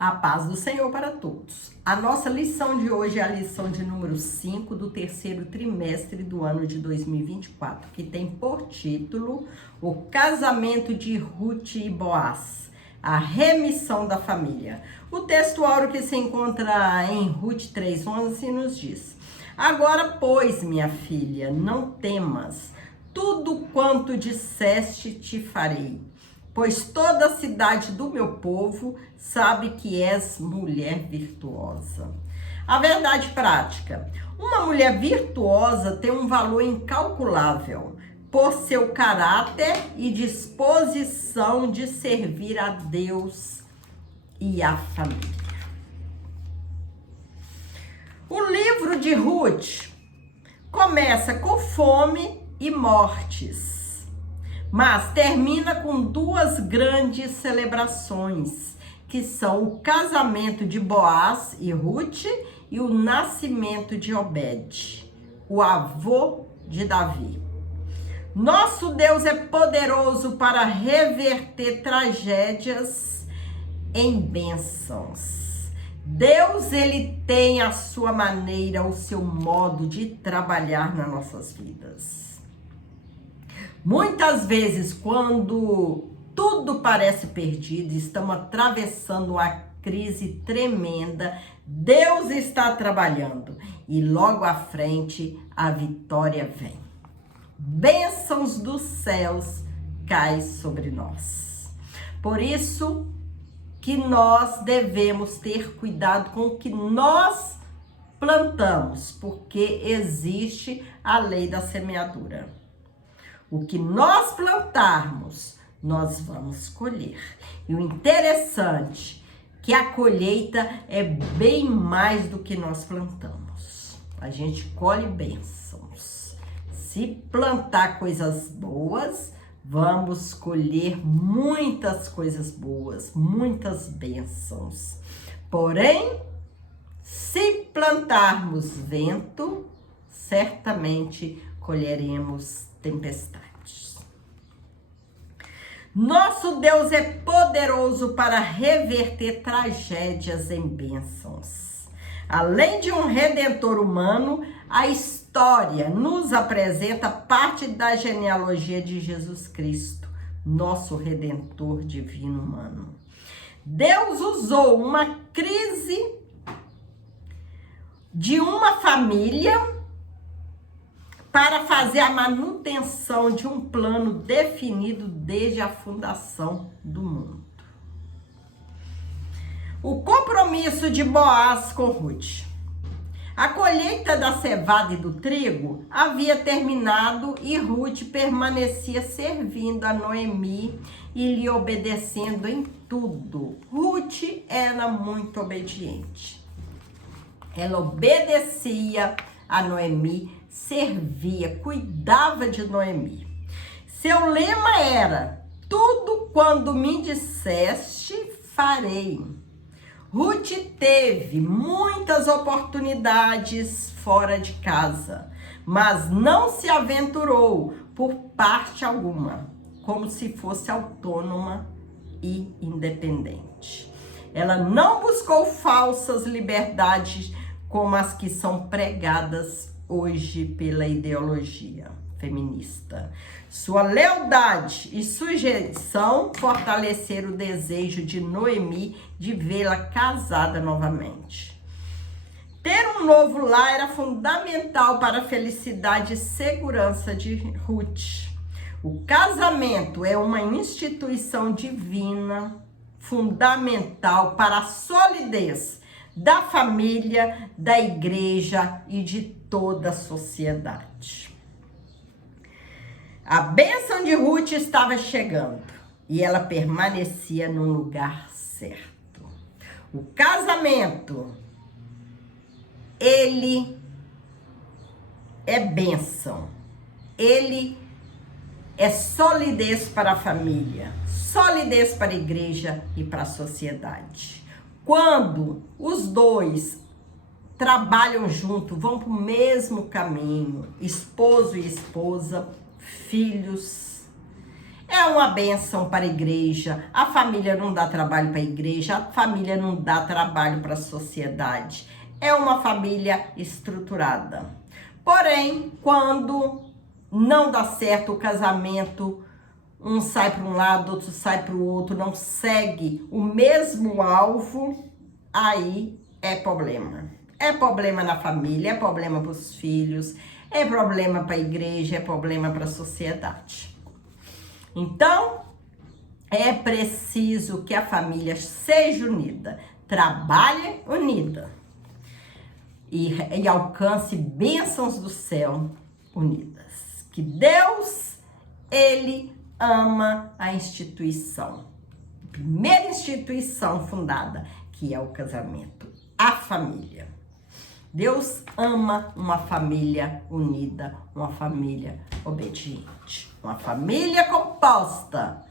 A paz do Senhor para todos. A nossa lição de hoje é a lição de número 5 do terceiro trimestre do ano de 2024, que tem por título O Casamento de Ruth e Boaz, a remissão da família. O texto áureo que se encontra em Ruth 3:11 nos diz: Agora, pois, minha filha, não temas, tudo quanto disseste te farei. Pois toda a cidade do meu povo sabe que és mulher virtuosa. A verdade prática: uma mulher virtuosa tem um valor incalculável por seu caráter e disposição de servir a Deus e a família. O livro de Ruth começa com fome e mortes, mas termina com duas grandes celebrações, que são o casamento de Boaz e Ruth e o nascimento de Obed, o avô de Davi. Nosso Deus é poderoso para reverter tragédias em bênçãos. Deus, ele tem a sua maneira, o seu modo de trabalhar nas nossas vidas. Muitas vezes, quando tudo parece perdido, estamos atravessando uma crise tremenda, Deus está trabalhando e logo à frente a vitória vem. Bênçãos dos céus caem sobre nós. Por isso que nós devemos ter cuidado com o que nós plantamos, porque existe a lei da semeadura. O que nós plantarmos, nós vamos colher. E o interessante é que a colheita é bem mais do que nós plantamos. A gente colhe bênçãos. Se plantar coisas boas, vamos colher muitas coisas boas, muitas bênçãos. Porém, se plantarmos vento, certamente colheremos tempestades. Nosso Deus é poderoso para reverter tragédias em bênçãos. Além de um redentor humano, a história nos apresenta parte da genealogia de Jesus Cristo, nosso redentor divino humano. Deus usou uma crise de uma família para fazer a manutenção de um plano definido desde a fundação do mundo. O compromisso de Boaz com Ruth. A colheita da cevada e do trigo havia terminado e Ruth permanecia servindo a Noemi e lhe obedecendo em tudo. Ruth era muito obediente. Ela obedecia a Noemi, servia, cuidava de Noemi. Seu lema era: tudo quando me disseste, farei. Ruth teve muitas oportunidades fora de casa, mas não se aventurou por parte alguma, como se fosse autônoma e independente. Ela não buscou falsas liberdades como as que são pregadas hoje pela ideologia feminista. Sua lealdade e sujeição fortaleceram o desejo de Noemi de vê-la casada novamente. Ter um novo lar era fundamental para a felicidade e segurança de Ruth. O casamento é uma instituição divina, fundamental para a solidez da família, da igreja e de toda a sociedade. A bênção de Ruth estava chegando e ela permanecia no lugar certo. O casamento, ele é bênção, ele é solidez para a família, solidez para a igreja e para a sociedade. Quando os dois trabalham junto, vão para o mesmo caminho, esposo e esposa, filhos, é É uma bênção para a igreja. A família não dá trabalho para a igreja, a família não dá trabalho para a sociedade. É uma família estruturada. Porém, quando não dá certo o casamento, um sai para um lado, outro sai para o outro, não segue o mesmo alvo, aí é problema. É problema na família, é problema para os filhos, é problema para a igreja, é problema para a sociedade. Então, é preciso que a família seja unida, trabalhe unida e alcance bênçãos do céu unidas. Que Deus, Ele ama a instituição. A primeira instituição fundada, que é o casamento, a família. Deus ama uma família unida, uma família obediente, uma família composta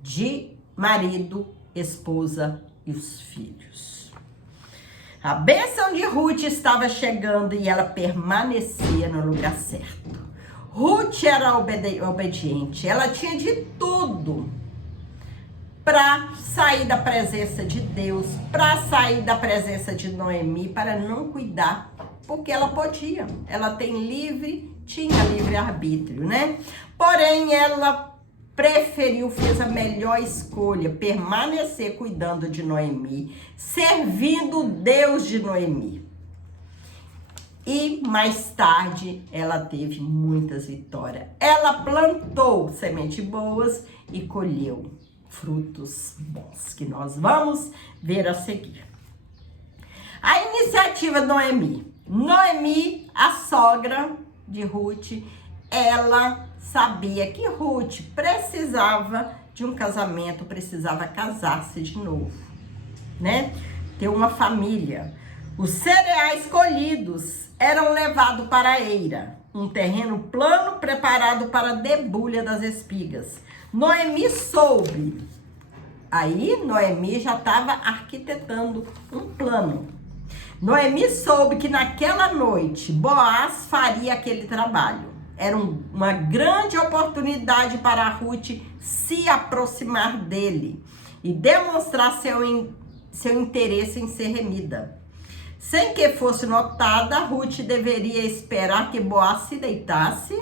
de marido, esposa e os filhos. A bênção de Ruth estava chegando e ela permanecia no lugar certo. Ruth era obediente, ela tinha de tudo para sair da presença de Deus, para sair da presença de Noemi, para não cuidar, porque ela podia. Ela tinha livre arbítrio, né? Porém, ela preferiu, fez a melhor escolha, permanecer cuidando de Noemi, servindo o Deus de Noemi. E mais tarde, ela teve muitas vitórias. Ela plantou sementes boas e colheu frutos bons, que nós vamos ver a seguir. A iniciativa de Noemi. Noemi, a sogra de Ruth, ela sabia que Ruth precisava de um casamento, precisava casar-se de novo, né? Ter uma família. Os cereais colhidos eram levados para a eira, um terreno plano preparado para a debulha das espigas. Noemi soube. Aí Noemi já estava arquitetando um plano. Noemi soube que naquela noite Boaz faria aquele trabalho. Era uma grande oportunidade para Ruth se aproximar dele e demonstrar seu interesse em ser remida. Sem que fosse notada, Ruth deveria esperar que Boaz se deitasse,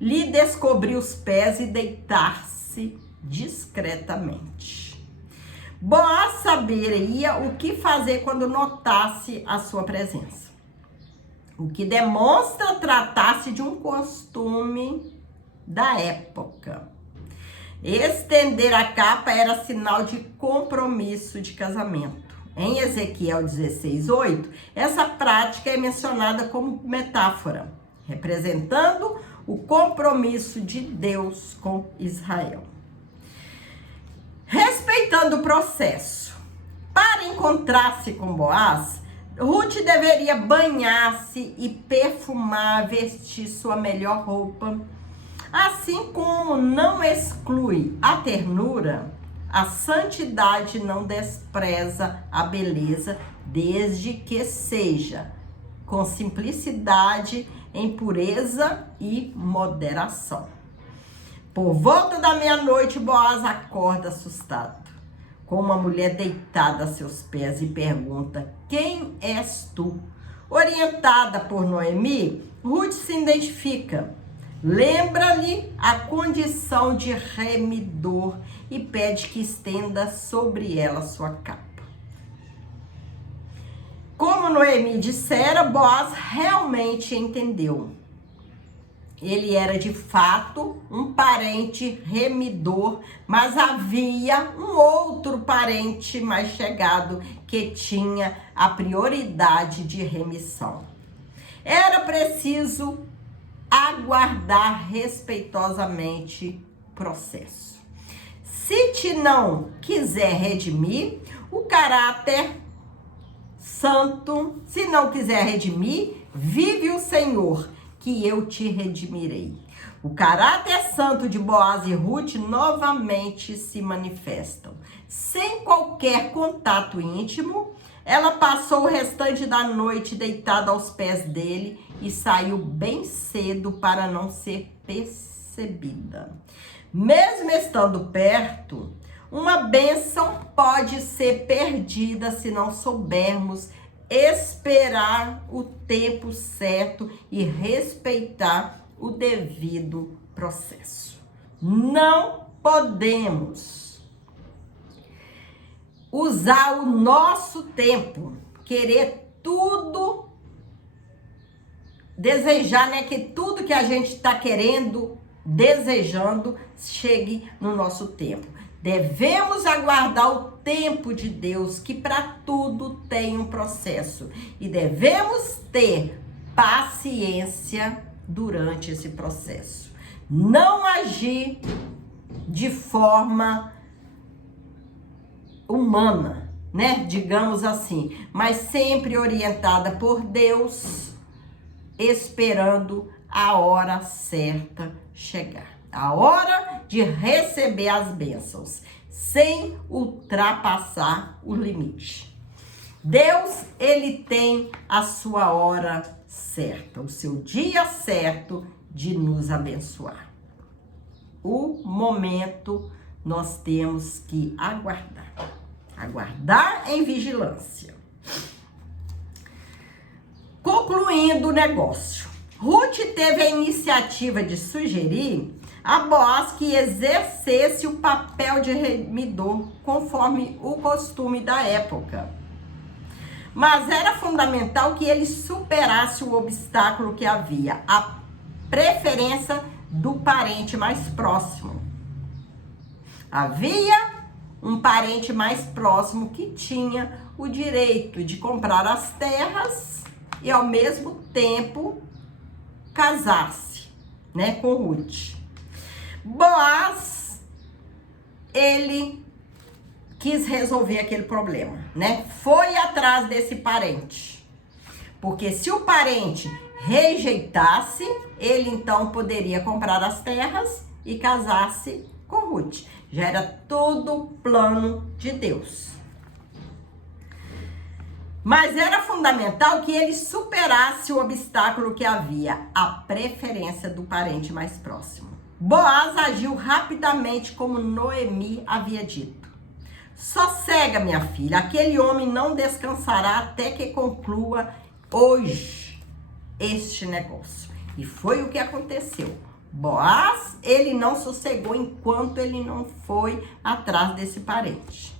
lhe descobrir os pés e deitar-se discretamente. Boaz saberia o que fazer quando notasse a sua presença, o que demonstra tratar-se de um costume da época. Estender a capa era sinal de compromisso de casamento. Em Ezequiel 16:8, essa prática é mencionada como metáfora, representando o compromisso de Deus com Israel. Respeitando o processo, para encontrar-se com Boaz, Ruth deveria banhar-se e perfumar, vestir sua melhor roupa. Assim como não exclui a ternura, a santidade não despreza a beleza, desde que seja com simplicidade, em pureza e moderação. Por volta da meia-noite, Boaz acorda assustado, com uma mulher deitada a seus pés e pergunta: quem és tu? Orientada por Noemi, Ruth se identifica. Lembra-lhe a condição de remidor e pede que estenda sobre ela sua capa. Como Noemi dissera, Boaz realmente entendeu. Ele era de fato um parente remidor, mas havia um outro parente mais chegado que tinha a prioridade de remissão. Era preciso aguardar respeitosamente o processo. Se te não quiser redimir, o caráter santo, se não quiser redimir, vive o Senhor, que eu te redimirei. O caráter santo de Boaz e Ruth novamente se manifestam. Sem qualquer contato íntimo, ela passou o restante da noite deitada aos pés dele e saiu bem cedo para não ser percebida. Mesmo estando perto, uma bênção pode ser perdida se não soubermos esperar o tempo certo e respeitar o devido processo. Não podemos usar o nosso tempo, querer tudo, desejar, né, que tudo que a gente está querendo, desejando, chegue no nosso tempo. Devemos aguardar o tempo de Deus, que para tudo tem um processo. E devemos ter paciência durante esse processo. Não agir de forma humana, né? Digamos assim, mas sempre orientada por Deus, esperando a hora certa chegar. A hora de receber as bênçãos, sem ultrapassar o limite. Deus, ele tem a sua hora certa, o seu dia certo de nos abençoar. O momento nós temos que aguardar. Aguardar em vigilância. Concluindo o negócio, Ruth teve a iniciativa de sugerir a Boaz que exercesse o papel de remidor, conforme o costume da época. Mas era fundamental que ele superasse o obstáculo que havia, a preferência do parente mais próximo. Havia um parente mais próximo que tinha o direito de comprar as terras e, ao mesmo tempo, casar-se, né, com Ruth. Boaz, ele quis resolver aquele problema, né? Foi atrás desse parente. Porque se o parente rejeitasse, ele então poderia comprar as terras e casar-se com Ruth. Já era todo plano de Deus. Mas era fundamental que ele superasse o obstáculo que havia, a preferência do parente mais próximo. Boaz agiu rapidamente como Noemi havia dito. Sossega, minha filha, aquele homem não descansará até que conclua hoje este negócio. E foi o que aconteceu. Boaz, ele não sossegou enquanto ele não foi atrás desse parente.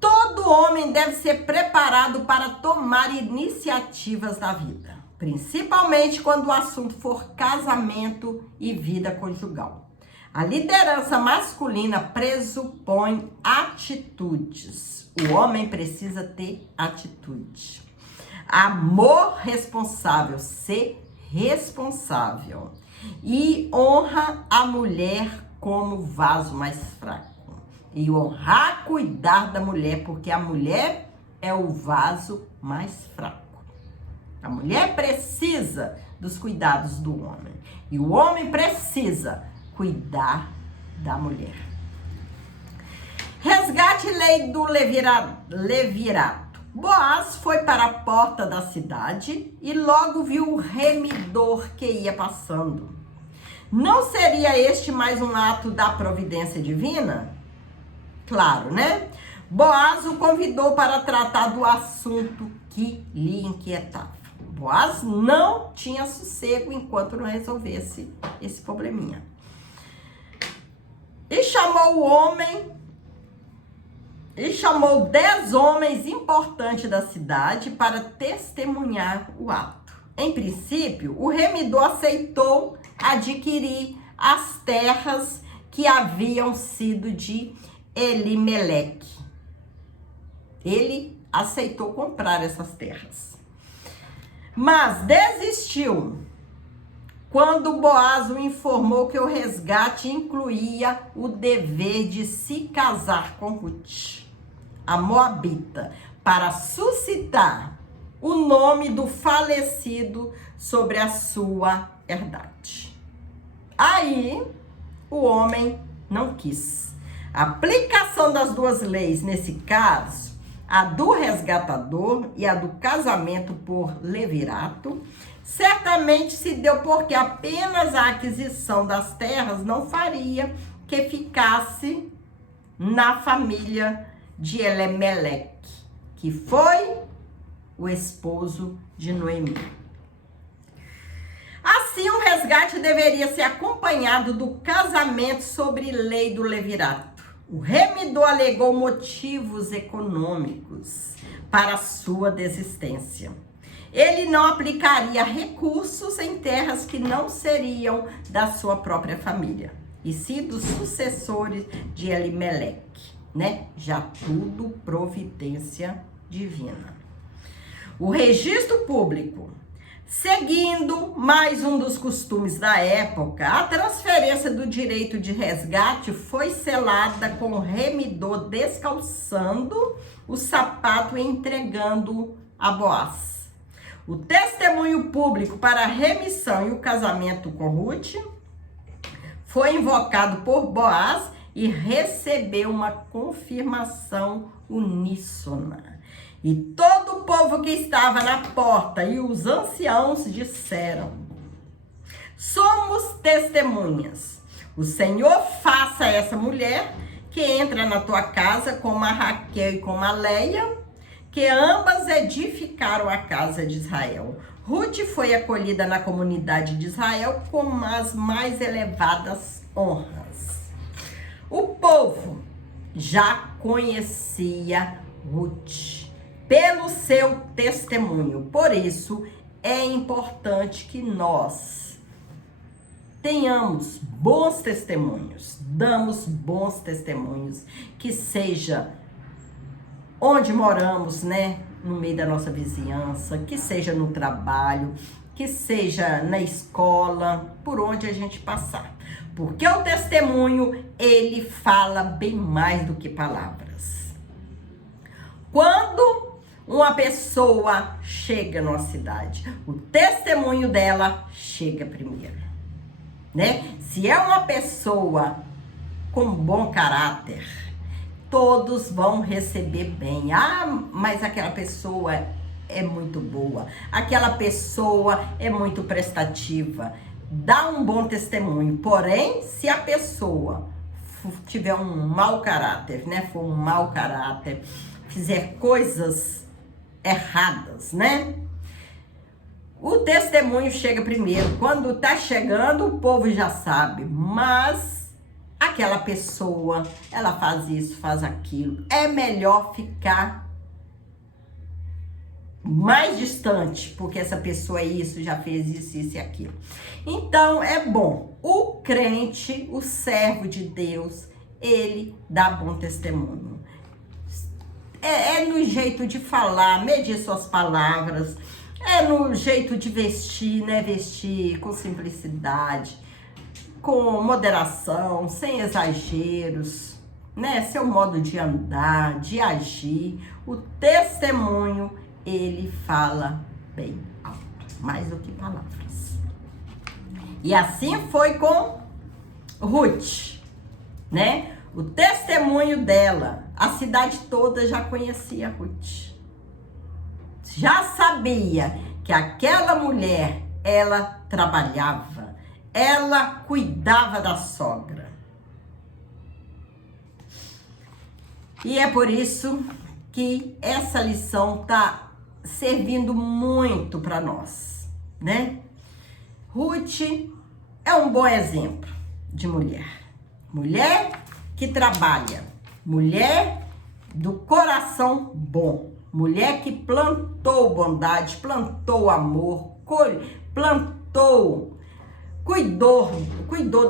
Todo homem deve ser preparado para tomar iniciativas na vida, principalmente quando o assunto for casamento e vida conjugal. A liderança masculina pressupõe atitudes. O homem precisa ter atitude. Amor responsável, ser responsável. E honra a mulher como vaso mais fraco. E honrar, cuidar da mulher, porque a mulher é o vaso mais fraco. A mulher precisa dos cuidados do homem. E o homem precisa cuidar da mulher. Resgate e lei do levirato. Boaz foi para a porta da cidade e logo viu o remidor que ia passando. Não seria este mais um ato da providência divina? Claro, né? Boaz o convidou para tratar do assunto que lhe inquietava. Boaz não tinha sossego enquanto não resolvesse esse probleminha. E chamou 10 homens importantes da cidade para testemunhar o ato. Em princípio, o remidor aceitou adquirir as terras que haviam sido de Elimeleque. Ele aceitou comprar essas terras. Mas desistiu quando Boaz o informou que o resgate incluía o dever de se casar com Ruth, a moabita, para suscitar o nome do falecido sobre a sua herdade. Aí, o homem não quis. A aplicação das duas leis, nesse caso, a do resgatador e a do casamento por levirato, certamente se deu porque apenas a aquisição das terras não faria que ficasse na família de Elimeleque, que foi o esposo de Noemi. Assim, o resgate deveria ser acompanhado do casamento sobre lei do levirato. O remidor alegou motivos econômicos para sua desistência. Ele não aplicaria recursos em terras que não seriam da sua própria família, e sim dos sucessores de Elimeleque, né? Já tudo providência divina. O registro público. Seguindo mais um dos costumes da época, a transferência do direito de resgate foi selada com o remidor descalçando o sapato e entregando a Boaz. O testemunho público para a remissão e o casamento com Ruth foi invocado por Boaz e recebeu uma confirmação uníssona. E todo o povo que estava na porta e os anciãos disseram: somos testemunhas. O Senhor faça a essa mulher que entra na tua casa como a Raquel e como a Leia, que ambas edificaram a casa de Israel. Ruth foi acolhida na comunidade de Israel com as mais elevadas honras. O povo já conhecia Ruth pelo seu testemunho. Por isso, é importante que nós tenhamos bons testemunhos, damos bons testemunhos, que seja onde moramos, né? No meio da nossa vizinhança, que seja no trabalho, que seja na escola, por onde a gente passar. Porque o testemunho, ele fala bem mais do que palavras. Quando uma pessoa chega numa cidade, o testemunho dela chega primeiro, né? Se é uma pessoa com bom caráter, todos vão receber bem. Ah, mas aquela pessoa é muito boa, aquela pessoa é muito prestativa. Dá um bom testemunho. Porém, se a pessoa tiver um mau caráter, né? For um mau caráter, fizer coisas erradas, né? O testemunho chega primeiro. Quando tá chegando, o povo já sabe. Mas aquela pessoa, ela faz isso, faz aquilo. É melhor ficar mais distante, porque essa pessoa é isso, já fez isso, isso e aquilo. Então, é bom. O crente, o servo de Deus, ele dá bom testemunho. É no jeito de falar, medir suas palavras, é no jeito de vestir, né? Vestir com simplicidade, com moderação, sem exageros, né? Seu modo de andar, de agir. O testemunho, ele fala bem alto, mais do que palavras. E assim foi com Ruth, né? O testemunho dela, a cidade toda já conhecia Ruth. Já sabia que aquela mulher, ela trabalhava, ela cuidava da sogra. E é por isso que essa lição tá servindo muito para nós, né? Ruth é um bom exemplo de mulher. Mulher que trabalha, mulher do coração bom, mulher que plantou bondade, plantou amor, cuidou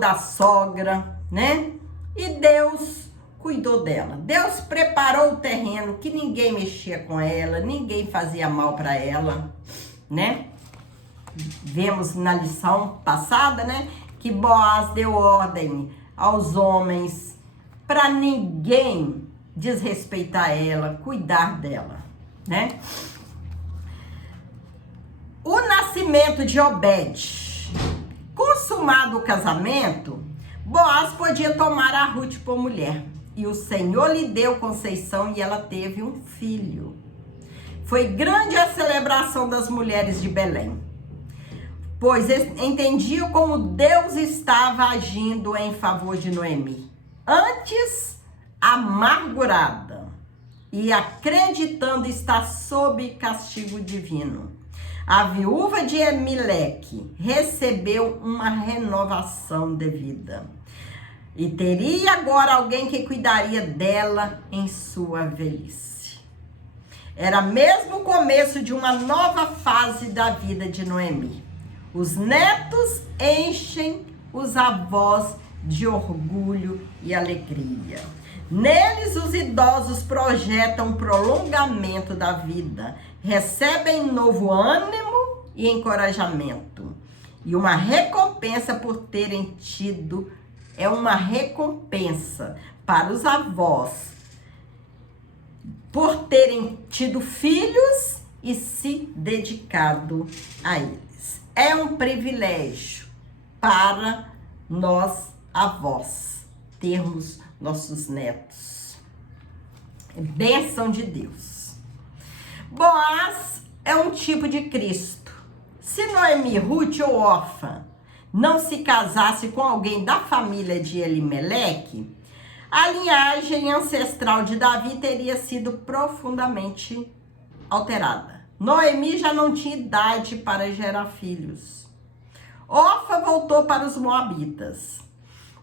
da sogra, né? E Deus cuidou dela. Deus preparou o terreno que ninguém mexia com ela, ninguém fazia mal para ela, né? Vemos na lição passada, né? Que Boaz deu ordem aos homens para ninguém desrespeitar ela, cuidar dela, né? O nascimento de Obed, consumado o casamento, Boaz podia tomar a Ruth por mulher e o Senhor lhe deu conceição e ela teve um filho. Foi grande a celebração das mulheres de Belém, pois entendiam como Deus estava agindo em favor de Noemi. Antes, amargurada e acreditando estar sob castigo divino, a viúva de Elimelec recebeu uma renovação de vida. E teria agora alguém que cuidaria dela em sua velhice. Era mesmo o começo de uma nova fase da vida de Noemi. Os netos enchem os avós de orgulho e alegria. Neles, os idosos projetam um prolongamento da vida, recebem novo ânimo e encorajamento. E uma recompensa por terem tido, é uma recompensa para os avós, por terem tido filhos e se dedicado a eles. É um privilégio para nós, avós, termos nossos netos. É bênção de Deus. Boaz é um tipo de Cristo. Se Noemi, Ruth ou Orfa não se casasse com alguém da família de Elimelec, a linhagem ancestral de Davi teria sido profundamente alterada. Noemi já não tinha idade para gerar filhos. Orfa voltou para os moabitas.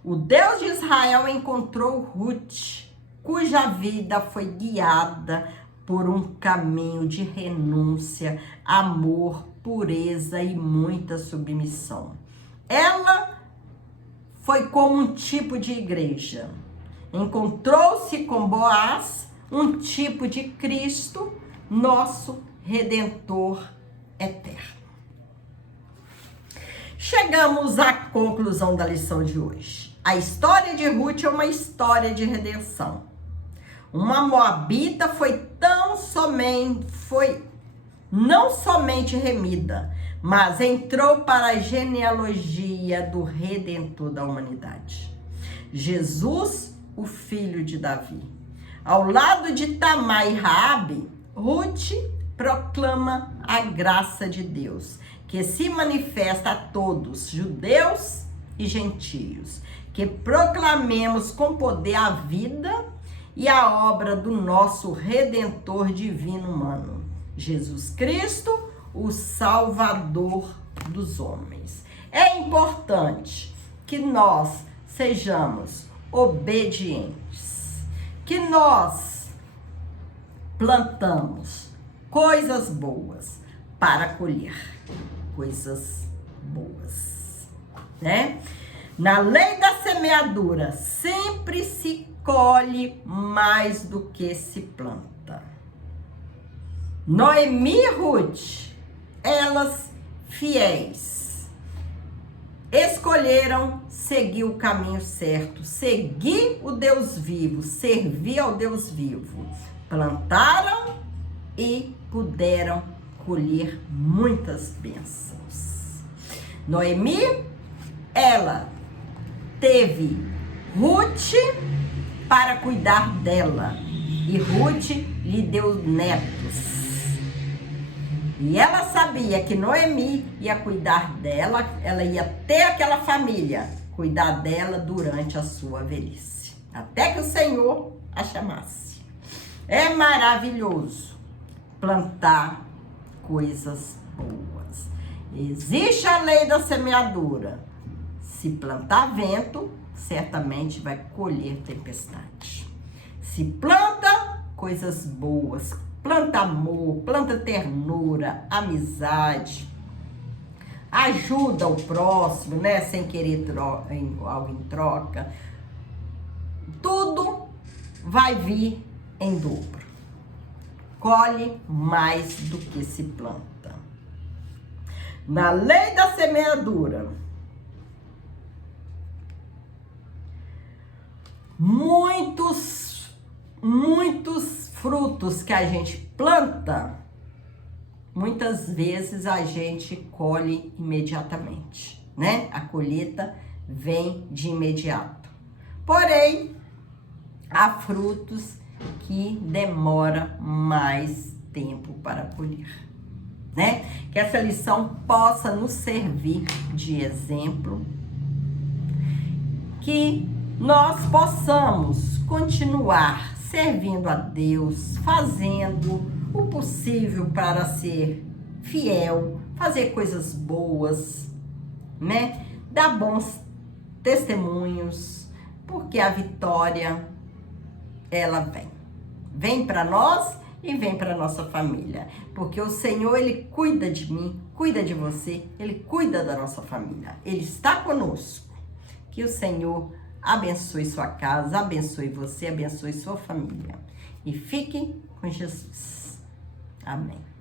O Deus de Israel encontrou Ruth, cuja vida foi guiada por um caminho de renúncia, amor, pureza e muita submissão. Ela foi como um tipo de igreja. Encontrou-se com Boaz, um tipo de Cristo, nosso Redentor eterno. Chegamos à conclusão da lição de hoje. A história de Ruth é uma história de redenção. Uma moabita foi não somente remida, mas entrou para a genealogia do Redentor da humanidade. Jesus, o filho de Davi. Ao lado de Tamar e Raabe, Ruth proclama a graça de Deus, que se manifesta a todos, judeus e gentios, que proclamemos com poder a vida e a obra do nosso Redentor divino humano, Jesus Cristo, o Salvador dos homens. É importante que nós sejamos obedientes, que nós plantamos coisas boas para colher coisas boas, né? Na lei da semeadura, sempre se colhe mais do que se planta. Noemi e Ruth, elas fiéis, escolheram seguir o caminho certo, seguir o Deus vivo, servir ao Deus vivo. Plantaram e puderam colher muitas bênçãos. Noemi, ela teve Ruth para cuidar dela, e Ruth lhe deu netos. E ela sabia que Noemi ia cuidar dela, ela ia ter aquela família, cuidar dela durante a sua velhice, até que o Senhor a chamasse. É maravilhoso plantar coisas boas. Existe a lei da semeadura. Se plantar vento, certamente vai colher tempestade. Se planta coisas boas, planta amor, planta ternura, amizade, ajuda o próximo, né? Sem querer algo em troca. Tudo vai vir em dobro. Colhe mais do que se planta. Na lei da semeadura, muitos frutos que a gente planta, muitas vezes a gente colhe imediatamente, né? A colheita vem de imediato. Porém, há frutos que demora mais tempo para colher, né? Que essa lição possa nos servir de exemplo, que nós possamos continuar servindo a Deus, fazendo o possível para ser fiel, fazer coisas boas, né? Dar bons testemunhos, porque a vitória, ela vem para nós e vem para nossa família, porque o Senhor, Ele cuida de mim, cuida de você, Ele cuida da nossa família, Ele está conosco. Que o Senhor abençoe sua casa, abençoe você, abençoe sua família, e fique com Jesus. Amém.